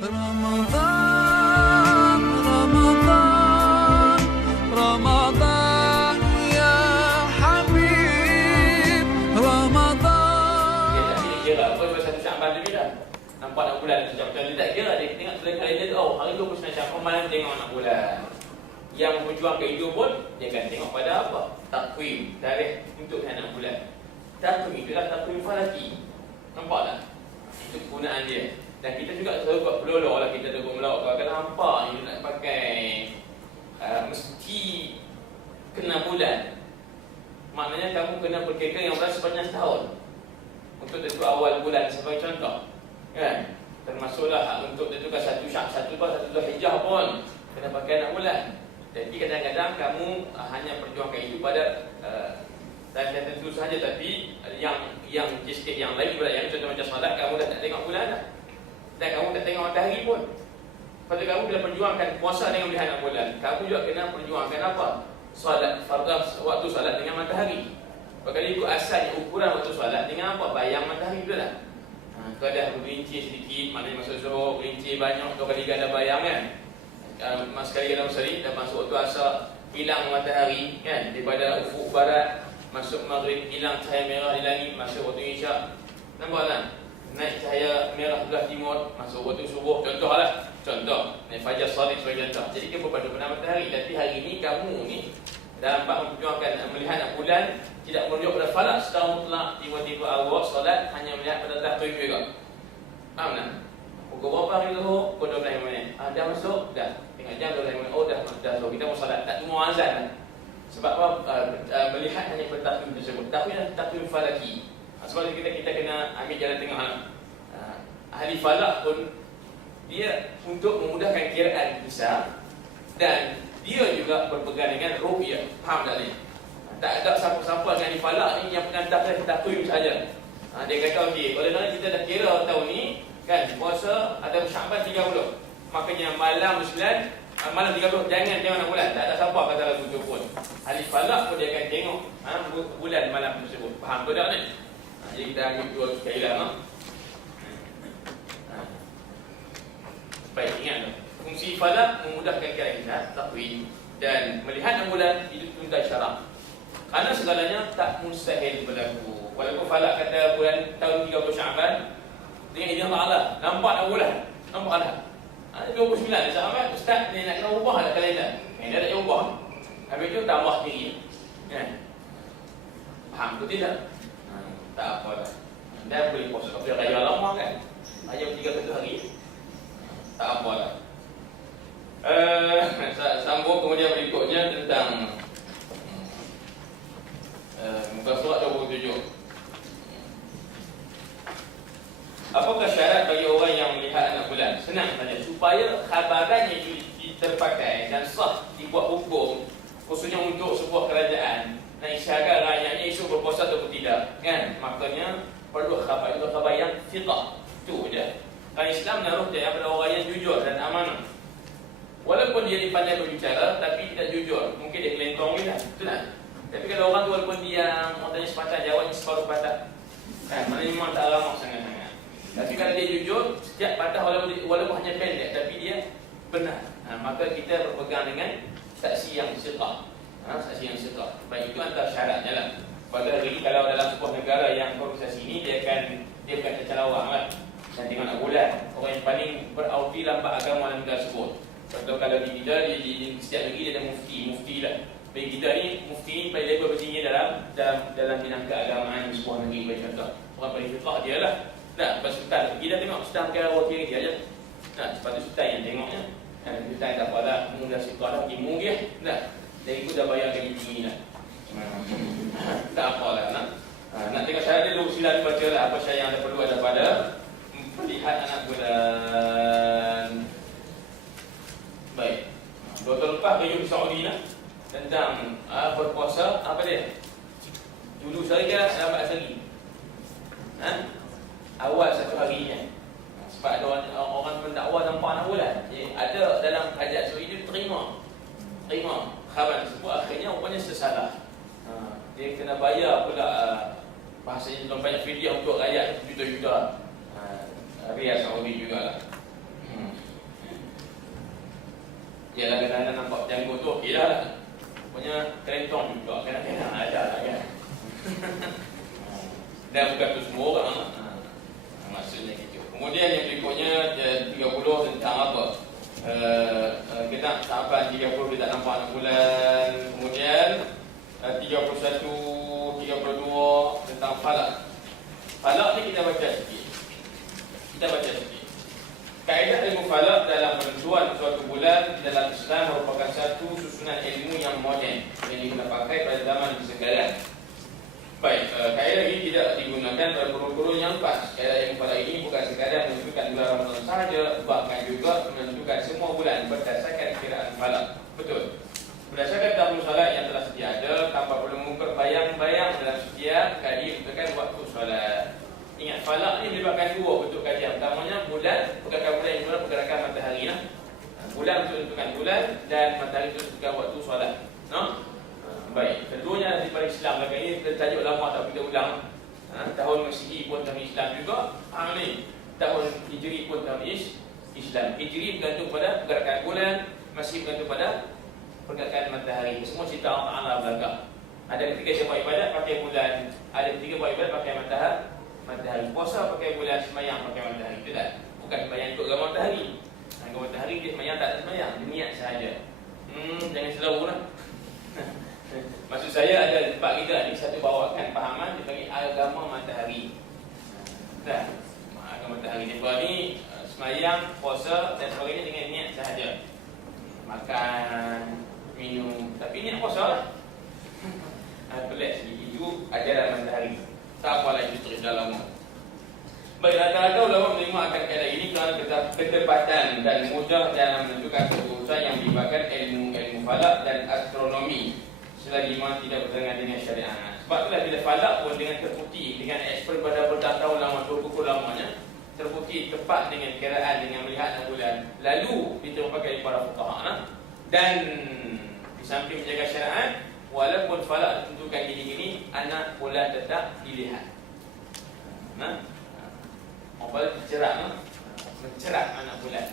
رمضان رمضان رمضان يا حبيب رمضان. Dia tak kira apa pasal Syaban lebih dah. Nampak nak bulan macam-macam dia tak kira, dia tengok sudah kalender, oh hari 29 Syaban malam tengok nak bulan. Yang berjuang ke itu pun dia akan tengok pada apa? Takwim, tarikh untuk anak bulan. Takwim itulah takwim falaki. Nampak tak? Itu kegunaan dia. Dan kita juga selalu buat pelolor lah, kita ada buat melawak. Kalau hampa ni nak pakai mesti kena bulan. Maknanya kamu kena berkira yang berasa sepanjang tahun untuk tentu awal bulan sebagai contoh, kan? Termasuklah untuk tentukan satu Zulhijjah pun kena pakai anak bulan. Jadi kadang-kadang kamu hanya perjuangkan itu pada dan tentu sahaja, tapi yang sikit yang lain pula, yang contoh macam solat, kamu dah tak tengok bulan dah, dan kamu tak tengok matahari pun. Kalau kamu bila perjuangkan puasa dengan melihat anak bulan, kamu juga kena perjuangkan apa? Solat fardu, waktu solat dengan matahari. Kalau ikut asalnya ukuran waktu solat dengan apa? Bayang matahari betul tak? Kalau dah berinci sedikit, maknanya masuk zuhur, berinci banyak, 2 kali ganda bayang kan? Sekali dalam sehari, dah masuk waktu asar, hilang matahari kan? Daripada ufuk barat, masuk maghrib, hilang cahaya merah di langit, masuk waktu isyak. Nampak tak? Naik cahaya merah belah timur, masuk waktu subuh. Contohlah, naik fajar sadiq sebagai contoh. Jadi dia berpadu pada matahari. Tapi hari ini kamu ni dalam bab memperjuangkan melihat bulan, tidak merujuk pada falak secara mutlak. Tiba-tiba awak solat hanya melihat pada takwim juga. Faham tak? Pukul berapa hari Zuhur? Pukul 12 minit. Dah masuk? Dah. Tengok jam 12 minit. Oh dah Zuhur. Kita mau solat. Tak tunggu azan lah. Sebab apa? Melihat hanya pada takwim tersebut. Takwim adalah takwim falaki. Sebab itu kita kena ambil jalan tengah. Ahli falak pun dia untuk memudahkan kiraan hisab, dan dia juga berpegang dengan ru'yah. Faham tak ni? Tak ada siapa-siapa dengan ahli falak ni yang pernah takwim saja. Dia kata okey, kalau kita dah kira tahun ni kan, puasa ada Syaban 30, makanya malam 9, malam 30 jangan tengok nak bulan. Tak ada siapa kata lagu tu pun. Ahli falak pun dia akan tengok bulan malam tersebut. Faham tu tak ni? Jadi kita ambil dua sekali lah. Baik, ingat fungsi falak memudahkan kira hisab, takwim, dan melihat bulan itu tunda syarak. Kerana segalanya tak mustahil berlaku. Walaupun falak kata bulan tahun 30 Syaban, dengan izin Allah nampak nak bulan, nampak dah. 29 Syaban, ustaz ni nak kena ubah lah kalender. Dia tak ubah. Habis tu tambah tinggi. Kan? Faham tu tidak? Tak apa lah. Anda boleh puasa tapi raya lama kan? Raya 31 hari. Tak apa lah. Sambung kemudian berikutnya tentang muka surat 27. Apakah syarat bagi orang yang melihat anak bulan? Senang saja. Supaya khabarannya itu terpakai dan sah dibuat hukum, khususnya untuk sebuah kerajaan, nak isyarat rakyatnya isu berpuasa atau tidak, kan? Makanya perlu khabar yang fiqah. Itu je. Kan Islam menaruh dia pada orang yang jujur dan amanah. Walaupun dia pandai berbicara tapi tidak jujur, mungkin dia kelentong je lah. Betul tak? Tapi kalau orang tu walaupun dia orang tanya sepatah, jawabnya separuh patah, kan? Maknanya memang tak ramah sangat-sangat. Tapi kalau dia jujur, setiap patah walaupun hanya pendek, tapi dia benar. Maka kita berpegang dengan saksi yang siqah. Saksi yang siqah. Baik, itu antara syaratnya lah. Pada hari ini kalau dalam sebuah negara yang organisasi ini, dia bukan cacar awang lah. Dan tengok nak bulan, orang yang paling berauti lambat agama dalam negara tersebut. Contoh kalau di kita, di setiap negeri dia ada mufti lah. Bagi kita ni, mufti ni paling level bertinggi dalam bidang keagamaan di sebuah negeri. Bagi contoh, orang paling fiqah dia lah. Nah, lepas sultan, kita tengok sultan pakai wakil dia aja. Nah, sepatutnya sultan yang tengoknya. Sultan tak apa lah, mudah fiqah lah, ilmu dia. Nah, dan itu dah bayar gaji tinggi lah. Tak apa lah. Nak tengok syarat dia dulu, sila dibaca lah apa syarat yang ada perlu ada pada melihat anak bulan. Baik. Dr. lepas ke Saudi lah tentang berpuasa, apa dia? Dulu saya kira sahabat asali. Awal satu harinya. Sebab ada orang mendakwa nampak anak bulan. Ada dalam hajat Saudi dia terima khabar tersebut, akhirnya rupanya sesalah. Dia kena bayar pula bahasanya banyak fidyah untuk rakyat juta-juta riyal Saudi jugalah. Yalah kadang-kadang nampak janggut tu okey dah. Pokoknya kerentong juga kadang-kadang ada lah kan. Dan bukan tu semua orang. Maksudnya gitu. Kemudian yang berikutnya 30 tentang apa? Kita sahabat 30 dia tak nampak 6 bulan. Kemudian 31, 32 tentang falak. Falak ni kita baca sikit. Kaedah ilmu falak dalam penentuan suatu bulan dalam Islam merupakan satu susunan ilmu yang moden yang kita pakai pada zaman sekarang. Baik, kaedah ini tidak digunakan pada guru-guru yang pas. Kaedah ilmu falak ini bukan sekadar menentukan bulan Ramadan sahaja, bahkan juga menentukan semua bulan berdasarkan kiraan falak. Betul. Berdasarkan tahun solat yang telah sedia ada, tanpa perlu mengukur bayang-bayang dalam setiap kali menentukan waktu solat. Ingat, falak ni melibatkan dua bentuk kajian. Pertamanya bulan, pergerakan bulan yang kedua pergerakan matahari. Bulan untuk menentukan bulan dan matahari untuk menentukan waktu solat. Baik, keduanya daripada Islam. Belakang ini kita tajuk lama tak kita ulang. Tahun Masihi pun tahun Islam juga. Ni tahun Hijri pun tahun Islam. Hijri bergantung pada pergerakan bulan, Masihi bergantung pada pergerakan matahari. Semua cerita Allah belakang. Ada ketika saya buat ibadat pakai bulan, ada ketika buat ibadat pakai matahari. Puasa pakai bulan, semayang pakai matahari. Itu tak? Bukan semayang ikut gambar matahari. Gambar matahari dia semayang tak ada semayang, dia niat sahaja. Jangan selalu lah. Maksud saya ada tempat kita ada satu bawakan pahaman dipanggil agama matahari. Tak? Agama matahari dia ni semayang, puasa dan sebagainya dengan niat sahaja. Makan, minum, tapi niat puasa lah. Pelik sikit. Itu ajaran matahari. Tak apalah itu terus dalam. Baik, rata-rata ulama menerima akan kaedah ini kerana ketepatan dan mudah dalam menentukan keputusan yang melibatkan ilmu falak dan astronomi selagi mana tidak bertentangan dengan syariat. Sebab itulah bila falak pun dengan terbukti dengan expert pada bertahun-tahun lama, 20 lamanya terbukti tepat dengan kiraan dengan melihat bulan, lalu diterima pakai para fuqaha. Dan di samping menjaga syariat, walaupun falak tentukan gini-gini, anak bulan tetap dilihat. Apa dicerak, mencerak anak bulan.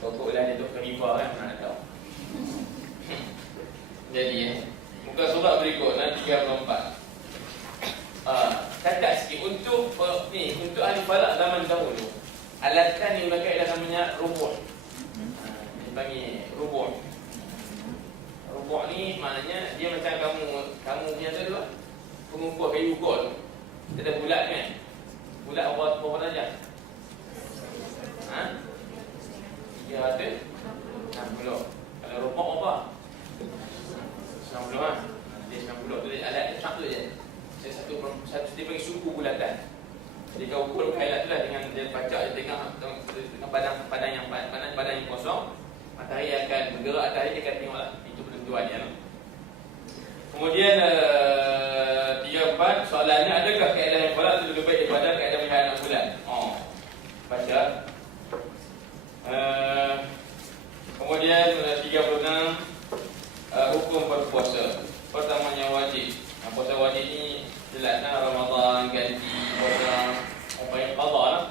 Pokok bulan itu keriba kan, mana tahu. Jadi muka surat berikut 34. Catat sikit untuk untuk ahli falak zaman dahulu. Alatan yang pakai dalam namanya robot. Dipanggil robot. Robot ni maknanya dia macam kamu punya tu lah. Pengukur kayu gol. Dia ada bulat kan? Bulat berapa darjah? 360. Kalau robot apa? 90 lah. Dia 90 tu alat tu satu je. Dia satu dia bagi suku bulatan. Jadi kau ukur kailat tu lah dengan dia baca, dia tengok padang yang kosong. Matahari akan bergerak atas dia akan tengoklah. Itu penentuan dia. Kemudian 34 soalannya, adakah kaedah yang falak itu lebih baik daripada kaedah melihat anak bulan? Baca. Kemudian 36 hukum berpuasa. Pertamanya wajib. Puasa wajib ni jelas Ramadan, ganti puasa apa yang qada lah.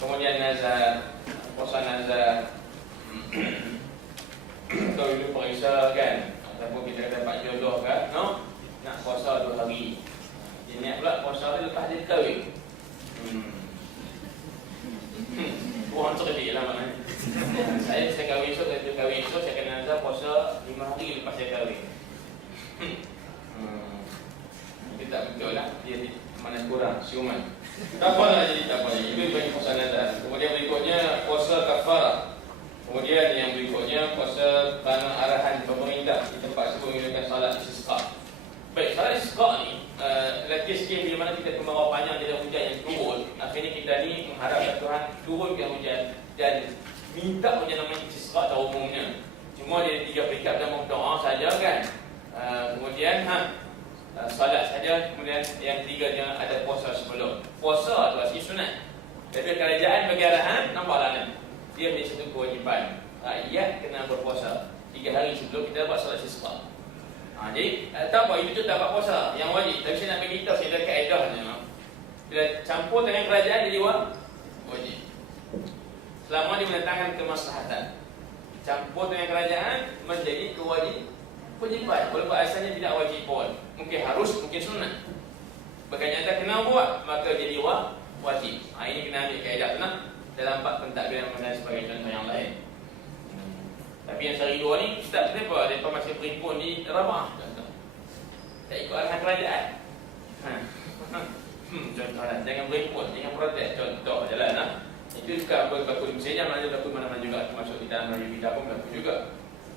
Kemudian nazar, puasa nazar. Kalau itu periksa kan, ataupun kita dapat jodoh kan, nak puasa 2 hari. Dia niat pula puasa dia lepas dia kahwin. Orang cerdik lah maknanya. Saya kahwin esok, saya kena nazar puasa 5 hari lepas saya kahwin. Dia tak betul lah, dia mana kurang, siuman. Tak apalah jadi, tak apa. Itu bagi puasa nazar. Kemudian berikutnya puasa kafarah. Kemudian yang berikutnya puasa kerana arahan pemerintah di tempat sebut menggunakan salat istisqa. Baik, salat istisqa ni lagi sikit bila mana kita kemarau panjang tidak hujan yang turun. Akhirnya kita ni mengharapkan Tuhan turunkan hujan dan minta hujan namanya istisqa pada umumnya. Cuma dia 3 peringkat dalam doa saja kan. Kemudian salat saja, kemudian yang 3 dia ada puasa sebelum. Puasa tu asli sunat. Tapi kerajaan bagi arahan nampaklah ni. Dia menjadi satu kewajiban. Rakyat kena berpuasa 3 hari sebelum kita buat salat istisqa. Jadi tak apa, itu tak buat puasa yang wajib. Tapi saya nak bagi tahu, saya ada kaedahnya. Bila campur dengan kerajaan jadi wajib. Selama dia mendatangkan kemaslahatan. campur dengan kerajaan menjadi kewajiban. Walaupun asalnya tidak wajib pun, mungkin harus, mungkin sunat. Bahkan nyata kena buat, maka jadi wajib. Ini kena ambil kaedah senang dalam bab pentadbiran dan sebagai contoh yang lain. Tapi yang sehari dua ni, Ustaz kenapa? Mereka masih berimpun di Rabah. Tak ikut arahan kerajaan. Contohlah, jangan berimpun, jangan protes. Contoh jalan lah. Itu juga berlaku di Mesir, berlaku mana-mana juga. Termasuk di dalam Melayu kita pun berlaku juga.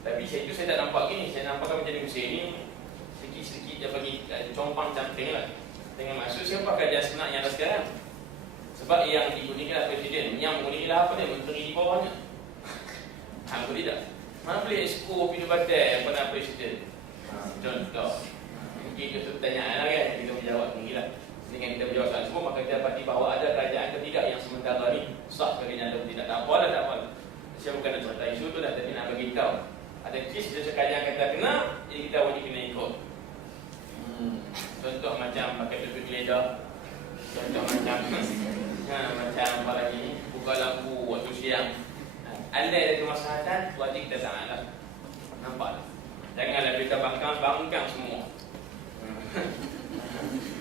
Tapi itu saya tak nampak gini. Saya nampak macam di Mesir ni, sedikit-sedikit dia bagi compang camping lah. Dengan maksud siapa kerajaan senak yang ada sekarang. Sebab yang digunakan presiden, yang menggunakan apa dia? Menteri di bawahnya. Boleh tak? Mana boleh exco pindah badan pada presiden? Contoh. Mungkin itu pertanyaan lah kan, kita menjawab tinggi lah. Dengan kita menjawab soalan semua, maka kita dapati bahawa ada kerajaan atau tidak yang sementara ni sah sebagainya atau tidak. Tak apalah, tak apa. Saya bukan nak cerita isu tu dah, tapi nak bagi tahu. Ada kes jasa kerajaan kata kena, jadi kita wajib kena ikut. Contoh macam pakai tutup geledah. Contoh macam macam apa lagi, buka lampu waktu siang. Andai ada kemaslahatan, wajib kita taatlah. Nampak? Janganlah kita bangkang semua.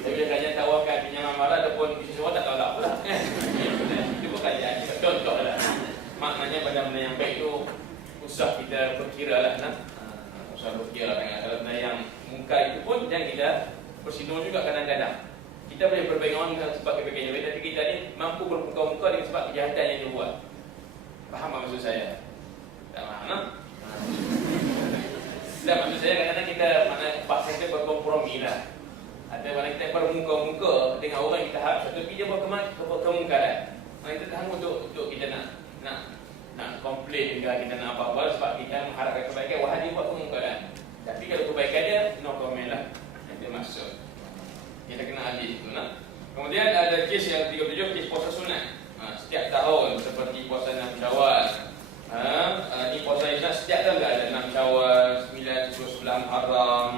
Tapi bila kerajaan tawarkan pinjaman marah, ada pun semua tak tolak pula. Itu bukan kerajaan, contoh lah. Maknanya benda-benda yang baik tu usah kita berkira lah. Usah berkira lah. Kalau benda yang mungkar itu pun jangan kita bersinggung juga kadang-kadang. Kita boleh berbaik orang sebab kebaikan yang baik, tapi kita ni mampu bermuka-muka dengan sebab kejahatan yang dia buat. Faham tak maksud saya? Tak faham? Tak, maksud saya kadang-kadang kita paksa kita berkompromi lah. Ada mana kita bermuka-muka dengan orang yang kita harap satu, tapi dia buat kemungkaran. Kita tahan untuk kita nak komplain juga, kita nak apa-apa sebab kita mengharapkan kebaikan. Wah, dia buat kemungkaran. Tapi kalau kebaikan dia, no comment lah. Yang dia maksud kita kena adil tu nak. Kemudian ada kes yang 37, kes puasa sunat. Setiap tahun seperti puasa 6 Syawal. Ini puasa Islam setiap tahun ada 6 Syawal, 9, 10, 11 Muharram.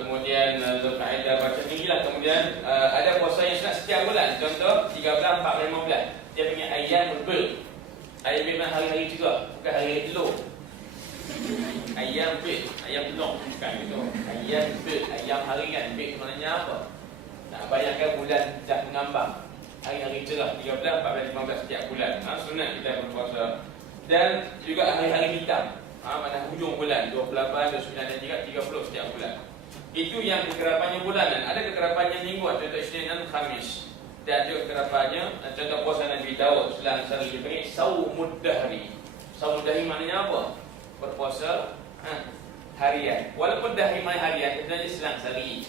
Kemudian Zulkaidah baca tinggilah. Kemudian ada puasa yang sunat setiap bulan. Contoh 13, 14, 15. Dia punya ayyamul bid. Ayyam bid hari-hari juga, bukan hari telur. Ayyam bid, ayyam telur, bukan itu. Ayyam bid, ayyam harian. Bid maknanya apa? Nak bayangkan bulan dah mengambang. Hari-hari cerah 13, 14, 15 setiap bulan. Sunat kita berpuasa. Dan juga hari-hari hitam. Mana hujung bulan 28, 29 dan 30 setiap bulan. Itu yang kekerapannya bulanan. Ada kekerapannya mingguan, contoh Isnin dan Khamis. Dan juga kekerapannya contoh puasa Nabi Daud selang sehari dipanggil Saumud Dahri. Saumud Dahri maknanya apa? Berpuasa harian. Walaupun dahri maknanya harian, sebenarnya selang sehari.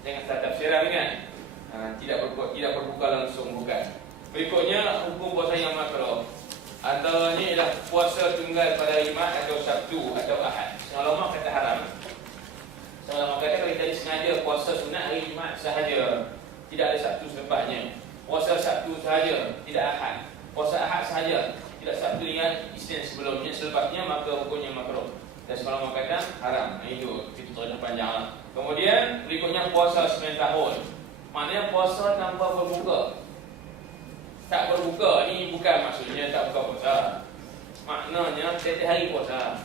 Jangan salah tafsiran kan? Tidak berbuka langsung, bukan. Berikutnya hukum puasa yang makruh. Antaranya ialah puasa tunggal pada Jumaat atau Sabtu atau Ahad. Setengah ulama kata haram. Setengah ulama kata kalau kita sengaja puasa sunat hari Jumaat sahaja, tidak ada Sabtu selepasnya. Puasa Sabtu sahaja, tidak Ahad. Puasa Ahad sahaja, tidak Sabtu dengan Isnin sebelumnya, selepasnya, maka hukumnya makruh. Dan setengah ulama kata haram. Itu terlalu panjang lah. Kemudian berikutnya puasa 9 tahun. Maknanya puasa tanpa berbuka. Tak berbuka ni bukan maksudnya tak buka puasa. Maknanya setiap hari puasa.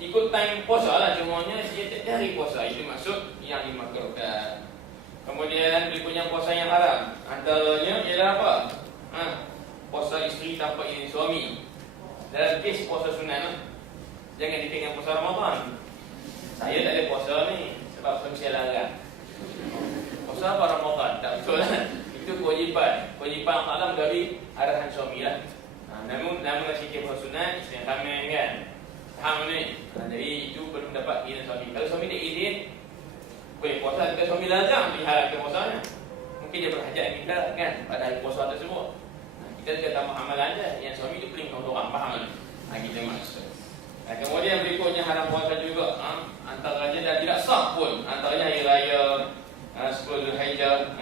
Ikut time puasa lah, cumanya dia setiap hari puasa. Itu maksud yang dimakruhkan. Kemudian berikutnya puasa yang haram. Antaranya ialah apa? Puasa isteri tanpa izin suami. Dalam kes puasa sunat, jangan dikaitkan puasa Ramadan. Saya tak ada puasa ni sebab suami saya larang. Puasa apa Ramadan? Tak betul lah. Itu kewajipan Allah dari arahan suami lah. Namun sikit puasa sunat, isteri hamil kan. Faham ni? Jadi itu belum dapat izin suami. Kalau suami dia izin, boleh puasa. Jika suami larang, dihalalkan puasanya. Mungkin dia berhajat kita kan pada hari puasa tersebut. Kita juga tambah amalan je. Yang suami itu peling untuk orang faham kan? Kita maksud. Kemudian berikutnya haram puasa juga. Antaranya dan tidak sah pun. Antaranya hari raya 10 Zulhijjah,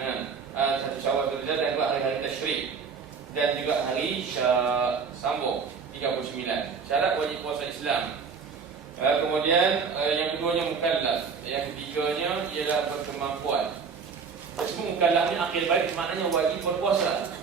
1 Syawal dan juga hari-hari Tasyrik. Dan juga hari Sambung 39. Syarat wajib puasa Islam. Kemudian yang keduanya mukallaf. Yang ketiganya ialah berkemampuan. Semua mukallaf ni akhir balik maknanya wajib berpuasa.